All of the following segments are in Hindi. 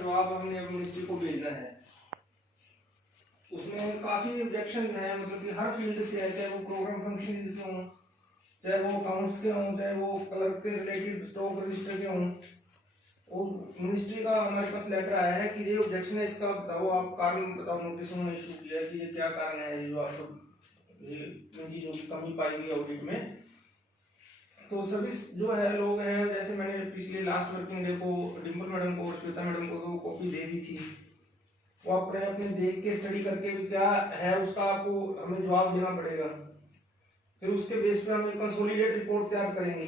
जवाब हमने मिनिस्ट्री को भेजना है। उसमें काफ़ी ऑब्जेक्शन है, मतलब कि हर फील्ड से है, चाहे वो प्रोग्राम फंक्शन के हों, चाहे वो अकाउंट्स के हों, चाहे वो क्लर्क के रिलेटेड स्टॉक रजिस्टर के हों। और मिनिस्ट्री का हमारे पास लेटर आया है कि ये ऑब्जेक्शन है, इसका बताओ, आप कारण बताओ। नोटिस उन्होंने इशू किया है कि ये क्या कारण है जो आप ये चीज़ों की कमी पाई गई ऑडिट में। तो सभी जो है लोग हैं, जैसे मैंने पिछले लास्ट वर्किंग डे को डिम्पल मैडम को और श्वेता मैडम को तो कॉपी दे दी थी, वो अपने अपने देख के स्टडी करके भी क्या है उसका आपको हमें जवाब देना पड़ेगा। फिर उसके बेस पे हम एक कंसोलिडेट रिपोर्ट तैयार करेंगे।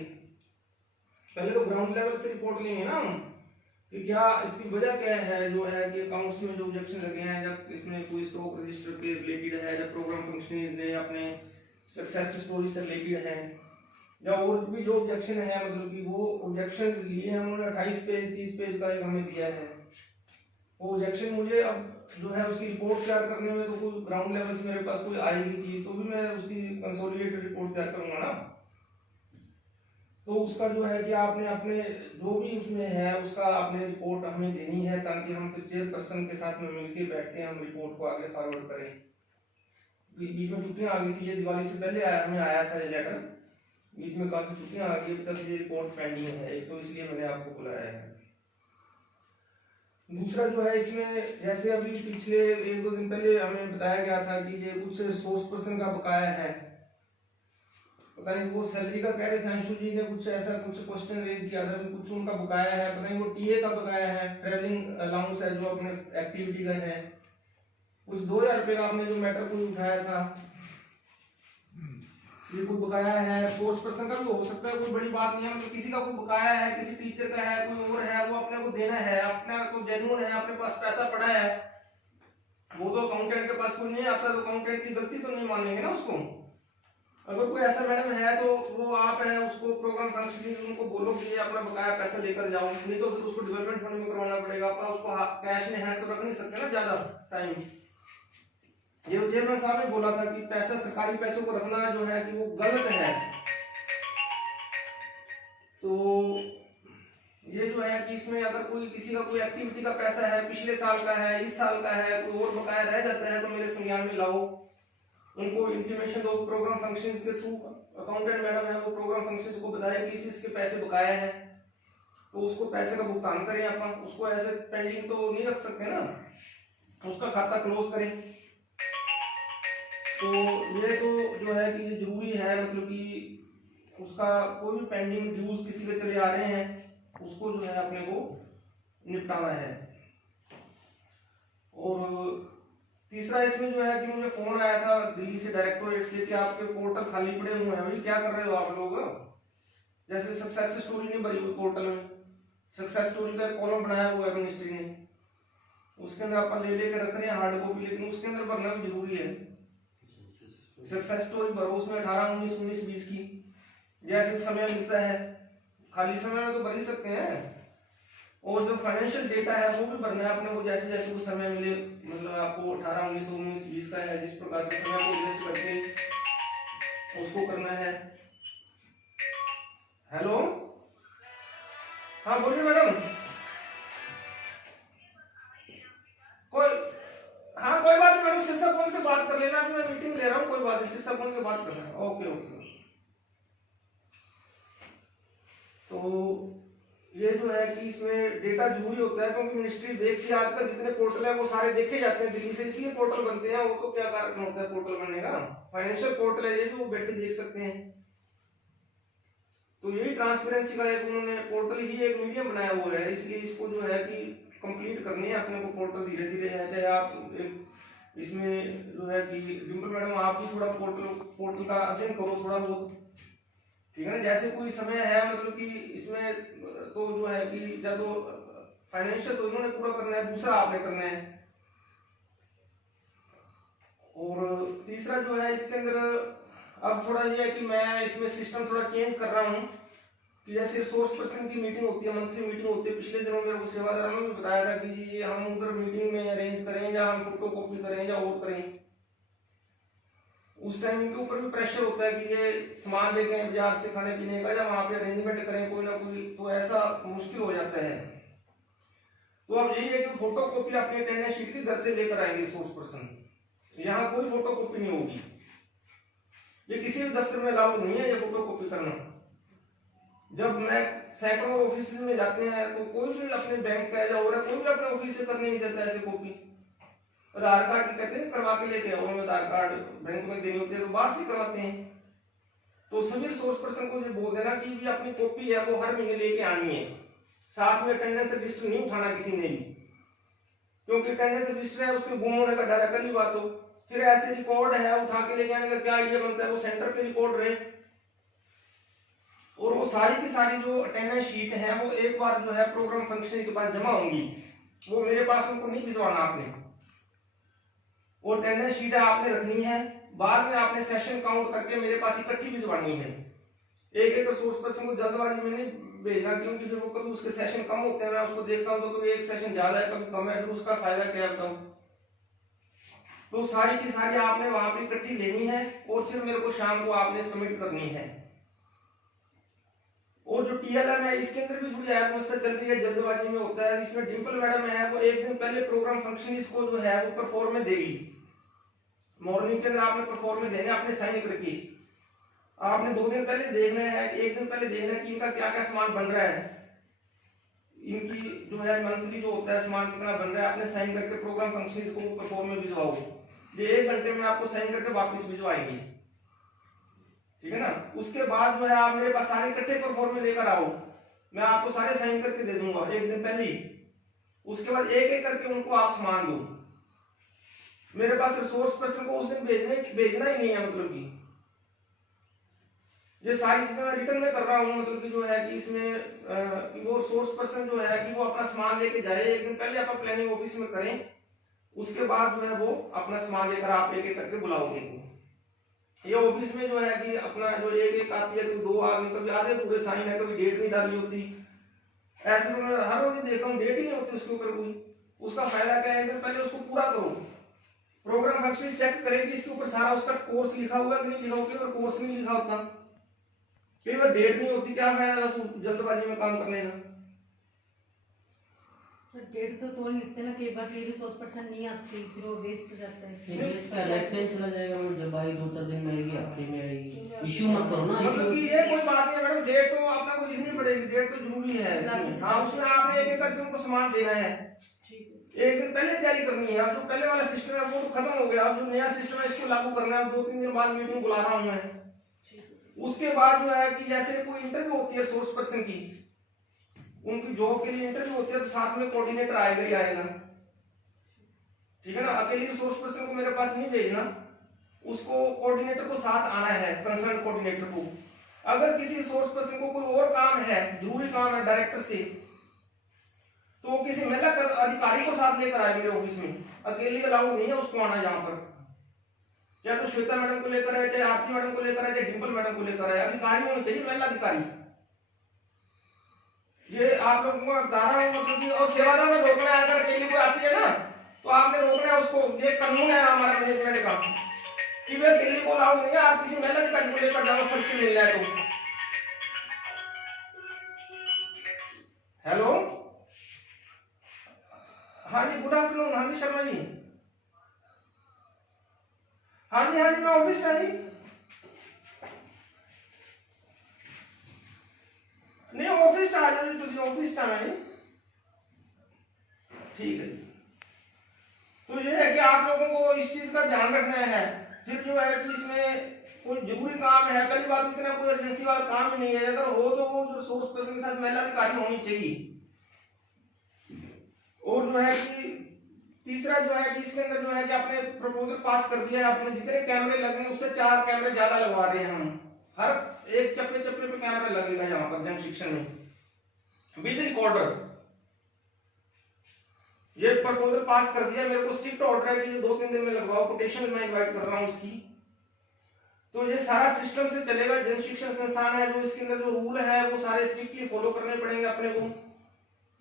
पहले तो ग्राउंड लेवल से रिपोर्ट लेंगे ना हम कि क्या इसकी वजह क्या है, जो है कि अकाउंट्स में जो ऑब्जेक्शन लगे हैं, जब इसमें कोई स्टॉक रजिस्टर के रिलेटेड है, जब प्रोग्राम फंक्शन ने अपने सक्सेस स्टोरी से रिलेटेड है, या और भी जो ऑब्जेक्शन है, मतलब कि वो ऑब्जेक्शंस लिए हैं उन्होंने 28 पेज 30 पेज का एक हमें दिया है। वो ऑब्जेक्शन मुझे अब जो है उसकी रिपोर्ट तैयार करने में तो कोई ग्राउंड लेवल से मेरे पास कोई आएगी चीज तो भी मैं उसकी कंसोलिडेटेड रिपोर्ट तैयार करूंगा ना। तो उसका जो है कि आपने अपने जो भी उसमें है उसका आपने रिपोर्ट हमें देनी है, ताकि हम फिर चेयरपर्सन के साथ में मिलकर बैठ के हम रिपोर्ट को आगे फॉरवर्ड करें। बीच में छुट्टियां आ गई थी, ये दिवाली से पहले हमें आया था ये लेटर, बीच में काफी छुट्टियां आ गई, तब ये रिपोर्ट पेंडिंग है, तो इसलिए मैंने आपको बुलाया है। दूसरा जो है इसमें, जैसे अभी पिछले 1-2 दिन पहले हमें बताया गया था कि ये कुछ रिसोर्स पर्सन का बकाया है, पता नहीं वो सैलरी का कह रहे थे, अंशु जी ने कुछ ऐसा कुछ क्वेश्चन रेज किया था, कुछ उनका बकाया है, पता नहीं वो टीए का बकाया है, ट्रेवलिंग अलाउंस है जो अपने एक्टिविटी का है, कुछ 2000 रुपए का आपने जो मैटर को उठाया था, ये कोई बकाया है। सोर्स पर्सन का भी हो सकता है, कोई बड़ी बात नहीं है, मतलब किसी का कोई बकाया है, किसी टीचर का है, कोई और है, वो अपने को देना है, अपना तो जेन्युइन है, अपने पास पैसा पड़ा है, वो तो अकाउंटेंट के पास कोई नहीं आता, तो अकाउंटेंट की गलती तो नहीं मानेंगे ना उसको। अगर कोई ऐसा मैडम है तो वो आप है, उसको प्रोग्राम फंक्शन उनको बोलो कि ये अपना बकाया पैसा लेकर जाओ, नहीं तो फिर उसको डेवलपमेंट फंड में करवाना पड़ेगा, अपना उसको कैश में हैंड तो रख नहीं सकते ना ज्यादा टाइम। ये चेयरमैन साहब ने बोला था कि पैसा, सरकारी पैसों को रखना जो है कि वो गलत है। तो ये जो है कि इसमें अगर कोई किसी का कोई एक्टिविटी का पैसा है, पिछले साल का है, इस साल का है, कोई और बकाया रह जाता है तो मेरे संज्ञान में लाओ, उनको इंटीमेशन दो। प्रोग्राम फंक्शंस के थ्रू अकाउंटेंट मैडम है वो प्रोग्राम फंक्शंस को बताया कि इसके पैसे बकाया है, तो उसको पैसे का भुगतान करें, अपन उसको ऐसे पेंडिंग तो नहीं रख सकते ना, उसका खाता क्लोज करें। तो ये तो जो है कि ये जरूरी है, मतलब कि उसका कोई भी पेंडिंग ड्यूज किसी के चले आ रहे हैं उसको जो है अपने को निपटाना है। और तीसरा इसमें जो है कि मुझे फोन आया था दिल्ली से डायरेक्टोरेट से कि आपके पोर्टल खाली पड़े हुए हैं, भाई क्या कर रहे हो आप लोग। जैसे सक्सेस स्टोरी नहीं भरी हुई पोर्टल में, सक्सेस स्टोरी का कॉलम बनाया हुआ है मिनिस्ट्री ने, उसके अंदर अपन ले लेकर रख रहे हैं हार्ड कॉपी, लेकिन उसके अंदर भरना भी जरूरी है। सक्सेस स्टोरी भरो, उसमें 18, 19, 19, 20 की जैसे समय मिलता है, खाली समय में तो भर ही सकते हैं। और जो फाइनेंशियल डेटा है वो भी भरना है अपने को, जैसे जैसे कुछ समय मिले, मतलब आपको 18, 19, 19, 20 का है, जिस प्रकार से समय को एडजस्ट करके उसको करना है। हेलो, हाँ बोलिए मैडम। कोई, हाँ कोई बात नहीं मैडम, शीर्षक फोन से बात कर लेना, अभी मैं मीटिंग ले रहा हूँ, कोई बात नहीं, शीर्षक फोन से बात करना है। Okay okay. तो ये जो है कि इसमें डेटा जरूरी होता है, क्योंकि मिनिस्ट्री देखती है आजकल जितने पोर्टल है वो सारे देखे जाते हैं दिल्ली से, इसलिए पोर्टल बनते हैं। वो तो क्या कारण होता है पोर्टल बनने का, फाइनेंशियल पोर्टल है, ये भी वो बैठे देख सकते हैं। तो यही ट्रांसपेरेंसी का एक उन्होंने पोर्टल ही एक मीडियम बनाया हुआ है, इसलिए इसको जो है कि कंप्लीट करनी है अपने को पोर्टल धीरे धीरे है। चाहे आप इसमें जो है कि डिम्पल मैडम आप भी थोड़ा पोर्टल का अध्ययन करो थोड़ा बहुत, ठीक है ना। जैसे कोई समय है, मतलब कि इसमें तो जो है कि जब तो फाइनेंशियल तो इन्होंने पूरा करना है, दूसरा आपने करना है। और तीसरा जो है इसके अंदर अब थोड़ा ये है कि मैं इसमें सिस्टम थोड़ा चेंज कर रहा हूँ कि जैसे रिसोर्स पर्सन की मीटिंग होती है, मंथली मीटिंग होती है, पिछले दिनों मेरे को सेवादारों ने भी बताया था कि ये हम उधर मीटिंग में अरेंज करें या हम फोटो कॉपी करें या और करें। उस टाइम इनके ऊपर भी प्रेशर होता है कि ये सामान लेके आए बाजार से खाने पीने का, या वहां पे अरेंजमेंट करें कोई ना कोई, तो ऐसा मुश्किल हो जाता है। तो अब यही है कि फोटो कॉपी अपनी अटेंडेंस शीट की घर से लेकर आएंगे रिसोर्स पर्सन, यहाँ कोई फोटो कॉपी नहीं होगी। ये किसी भी दफ्तर में अलाउड नहीं है ये फोटो कॉपी करना। जब मैं सैकड़ों ऑफिस में जाते हैं तो कोई भी अपने बैंक का या और कोई भी अपने ऑफिस से करने नहीं देता ऐसे कॉपी। आधार कार्ड की कहते हैं करवा के लेके आओ, आधार कार्ड बैंक में देनी होती है तो बाहर से करवाते हैं। तो सभी रिसोर्स पर्सन को ये बोल देना कि भी अपनी कॉपी है वो हर महीने लेके आनी है, साथ में अटेंडेंस रजिस्टर नहीं उठाना किसी ने भी, क्योंकि अटेंडेंस रजिस्टर है उसके गुम होने का डर है पहली बात। तो फिर ऐसे रिकॉर्ड है उठा के लेके आने का क्या आइडिया बनता है, वो सेंटर पे रिकॉर्ड रहे और वो सारी की सारी जो अटेंडेंस शीट है वो एक बार जो है प्रोग्राम फंक्शन के पास जमा होंगी, वो मेरे पास उनको नहीं भिजवाना आपने। वो अटेंडेंस शीट आपने रखनी है, बाद में आपने सेशन काउंट करके मेरे पास इकट्ठी भिजवानी है। एक एक रिसोर्स पर्सन को जल्दबाजी में नहीं भेजना, क्योंकि फिर वो कभी उसके सेशन कम होते हैं, मैं उसको देखता हूँ तो कभी एक सेशन ज्यादा है कभी कम है, फिर उसका फायदा क्या बताऊं। तो सारी की सारी आपने वहां पे इकट्ठी लेनी है और फिर मेरे को शाम को आपने सबमिट करनी है। और जो टीएलएम है इसके अंदर भी थोड़ी ऐप मस्त चल रही है, जल्दबाजी में होता है। इसमें डिंपल मैडम है वो एक दिन पहले प्रोग्राम फंक्शन इसको जो है वो परफॉर्म में देगी, मॉर्निंग के अंदर आपने परफॉर्म में देने आपने साइन करके, आपने 2 दिन पहले देखना है, एक दिन पहले देखना है कि इनका क्या क्या सामान बन रहा है, इनकी जो है मंथली जो होता है सामान कितना बन रहा है, आपने साइन करके प्रोग्राम फंक्शन इसको परफॉर्म में भिजवाओ। ये 1 घंटे में आपको साइन करके वापस भिजवाएंगे, ठीक है ना। उसके बाद जो है आप मेरे पास सारे इकट्ठे परफॉर्म में लेकर आओ, मैं आपको सारे साइन करके दे दूंगा एक दिन पहले ही। उसके बाद एक एक करके उनको आप सामान दो। मेरे पास रिसोर्स पर्सन को उस दिन भेजना ही नहीं है, मतलब कि ये सारी चीजें मैं रिटर्न में कर रहा हूँ, मतलब कि जो है कि इसमें वो रिसोर्स पर्सन जो है कि वो अपना सामान लेके जाए, एक दिन पहले आप प्लानिंग ऑफिस में करें, उसके बाद जो है वो अपना सामान लेकर आप एक एक करके बुलाओ उनको। ये ऑफिस में जो है कि अपना जो एक एक आती है, कभी 2 आ गई, कभी आधे पूरे साइन है, कभी डेट नहीं डाली होती, ऐसे तो मैं हर रोज देखता हूँ डेट ही नहीं होती उसके ऊपर कोई। उसका फायदा क्या है, पहले उसको पूरा करो, प्रोग्राम फंक्शन चेक करेगी इसके ऊपर सारा उसका कोर्स लिखा हुआ है कि नहीं लिखा हुआ, अगर कोर्स नहीं लिखा होता, कई बार डेट नहीं होती, क्या फायदा बस जल्दबाजी में काम करने का। सर डेट तो लिखते ना, कई बार रिसोर्स पर्सन नहीं आती, फिर वो वेस्ट जाता है। इसका इलेक्शन चला जाएगा, जब आई 2-4 दिन में आएगी, हफ्ते में आएगी, इश्यू मत करो ना। मतलब कि ये कोई बात नहीं है मैडम, डेट तो आपने को लिखनी पड़ेगी, डेट तो जरूरी है। हाँ, उसमें आपने एक एक करके उनको सामान देना है, एक दिन पहले तैयारी करनी है। अब जो पहले वाला सिस्टम है वो तो खत्म हो गया, अब जो नया सिस्टम है इसको लागू करना है। 2-3 दिन बाद मीटिंग बुला रहा हूँ मैं। उसके बाद जो है कि जैसे कोई इंटरव्यू होती है सोर्स पर्सन की, उनकी जॉब के लिए इंटरव्यू होती है, तो साथ में कोऑर्डिनेटर आएगा ही आएगा, ठीक है ना। अकेली सोर्स पर्सन को मेरे पास नहीं भेजना, उसको कोऑर्डिनेटर को साथ आना है, कंसर्न कोऑर्डिनेटर को। अगर किसी सोर्स पर्सन को कोई और काम है, जरूरी काम है डायरेक्टर से, तो किसी महिला अधिकारी को साथ लेकर आए मेरे ऑफिस में, अकेले अलाउड नहीं है उसको आना यहाँ पर। चाहे तो श्वेता मैडम को लेकर आए, चाहे आरती मैडम को लेकर आए, चाहे डिंपल मैडम को लेकर आए, अधिकारी होने चाहिए, महिला अधिकारी। ये आप लोगों को बता रहा हूँ, मतलब कि और सेवादार में रोकना है, अगर अकेली कोई आती है ना तो आपने रोकना है उसको। ये कानून है हमारा मैनेजमेंट का कि वे अकेले को अलाउड नहीं है, आप किसी महिला अधिकारी को लेकर जाओ, सबसे मिल जाए तो। हेलो, हाँ जी, गुड आफ्टरनून। हाँ जी शर्मा जी, हाँ जी मैं ऑफिस से जी। नहीं ऑफिस आ जाओ जी, ऑफिस आना है, ठीक है। तो ये है कि आप लोगों को इस चीज का ध्यान रखना है। फिर जो है कि इसमें कोई जरूरी काम है, पहली बात इतना कोई अर्जेंसी वाला काम ही नहीं है, अगर हो तो वो जो सोर्स पर्सन के साथ महिला अधिकारी होनी चाहिए। और जो है कि तीसरा जो है कि इसके अंदर जो है कि आपने प्रपोजल पास कर दिया है, आपने जितने कैमरे लगेंगे उससे 4 कैमरे ज्यादा लगवा रहे हैं हम, हर एक चप्पे चप्पे पे कैमरा लगेगा यहाँ पर जन शिक्षण में विद रिकॉर्डर। ये प्रपोजल पास कर दिया, मेरे को स्ट्रिक्ट ऑर्डर है कि ये 2-3 दिन में लगवाओ, कोटेशन मैं इनवाइट कर रहा हूँ इसकी। तो ये सारा सिस्टम से चलेगा, जन शिक्षण संस्थान है जो इसके अंदर जो रूल है वो सारे स्ट्रिक्टली फॉलो करने पड़ेंगे अपने को।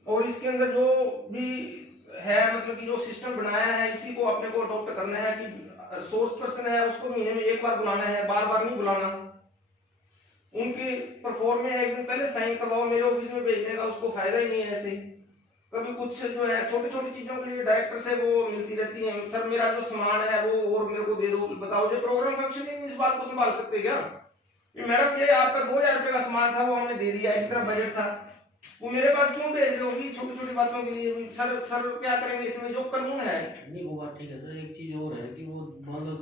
और इसके अंदर जो भी है, मतलब कि जो सिस्टम बनाया है इसी को अपने को अडॉप्ट करना है कि सोर्स पर्सन है उसको महीने में 1 बार बुलाना है, बार-बार नहीं बुलाना। उनके परफॉर्म में एक दिन पहले साइन करवाओ, मेरे ऑफिस में भेजने का उसको फायदा ही नहीं है ऐसे। कभी कुछ जो है छोटी छोटी चीजों के लिए डायरेक्टर से वो मिलती रहती है, सर मेरा जो सामान है वो और मेरे को दे दो, बताओ जो प्रोग्राम फंक्शन ही नहीं इस बात को संभाल सकते क्या? ये मैडम ये आपका 2000 रुपए का सामान था वो हमने दे दिया, इतना बजट था, वो मेरे पास क्यों भेज रहे होगी छोटी छोटी बातों के लिए? सर क्या करेंगे इसमें, जो कानून है। नहीं वो बात ठीक है सर, एक चीज और है कि वो मान लो